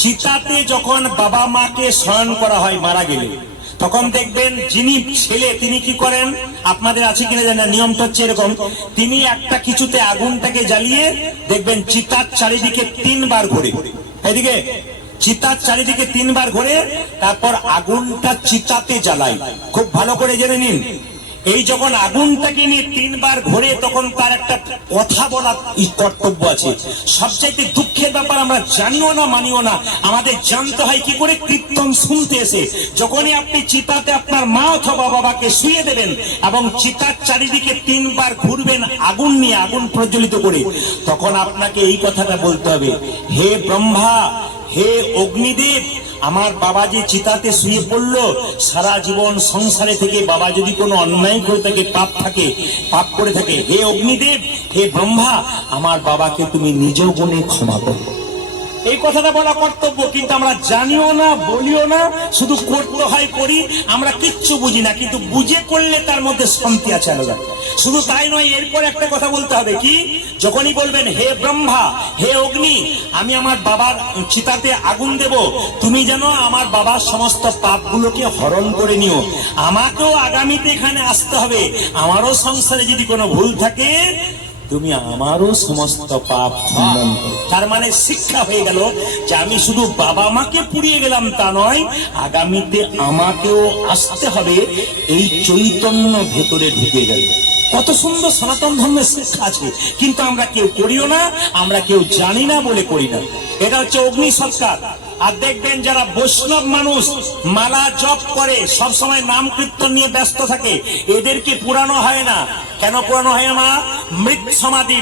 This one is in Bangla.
চিতাতে যখন বাবা মাকে শয়ন করা হয় মারা গেলে, তখন দেখবেন যিনি ছেলে তিনি কি করেন, আপনাদের আছে কিনা জানি না, নিয়মটা হচ্ছে এরকম, তিনি একটা কিছুতে আগুনটাকে জ্বালিয়ে দেখবেন চিতার চারিদিকে 3 বার ঘোরে, এদিকে চিতার চারিদিকে 3 বার ঘোরে, তারপর আগুনটা চিতাতে জ্বালায়। খুব ভালো করে জেনে নিন, এই যখন আগুনটাকে নিয়ে 3 বার ঘোরে তখন তার একটা কথা বলার কর্তব্য আছে। সবচাইতে দুঃখের ব্যাপার, আমরা জানিও না মানিও না, আমাদের জানতে হয় কি করে, কীর্তন শুনতে এসে। যখনই আপনি চিতাতে আপনার মা অথবা বাবাকে শুয়ে দেবেন এবং চিতার চারিদিকে 3 বার ঘুরবেন আগুন নিয়ে, আগুন প্রজ্বলিত করে, তখন আপনাকে এই কথাটা বলতে হবে, হে ব্রহ্মা, হে অগ্নিদেব, আমার বাবা যে চিতাতে শুয়ে পড়লো, সারা জীবন সংসারে থেকে বাবা যদি কোনো অন্যায় করে থাকে, পাপ করে থাকে, হে অগ্নিদেব, হে ব্রহ্মা, আমার বাবাকে তুমি নিজ গুণে ক্ষমা করো। এই কথাটা বলা কর্তব্য, কিন্তু আমরা জানিও না, বলিও না, শুধু করতে হয় করি, আমরা কিচ্ছু বুঝি না, কিন্তু বুঝে করলে তার মধ্যে শান্তি আছে আলাদা। শুধু তাই নয়, এরপর একটা কথা বলতে হবে কি, যখনই বলবেন হে ব্রহ্মা, হে অগ্নি, আমি আমার বাবার চিতাতে আগুন দেব, তুমি যেন আমার বাবার সমস্ত পাপগুলোকে হরণ করে নিও, আমাকেও আগামীতে এখানে আসতে হবে, আমারও সংসারে যদি কোনো ভুল থাকে তুমি আমারও সমস্ত পাপ খণ্ডন করো। তার মানে শিক্ষা হয়ে গেল যে আমি শুধু বাবা মাকে পুড়িয়ে গেলাম তা নয়, আগামীতে আমাকেও আসতে হবে, এই চৈতন্য ভেতরে ঢুকে গেল। কত সুন্দর সনাতন ধর্মের শিক্ষা আছে, কিন্তু আমরা কেউ করিও না, আমরা কেউ জানি না বলে করি না। এটা হচ্ছে অগ্নি সংস্কার। আর দেখবেন যারা বৈষ্ণব মানুষ মালা জপ করে, সব সময় নাম কীর্তন নিয়ে ব্যস্ত থাকে, এদেরকে পুরানো হয় না। কেন পুরানো হয় না? মৃত সমাধি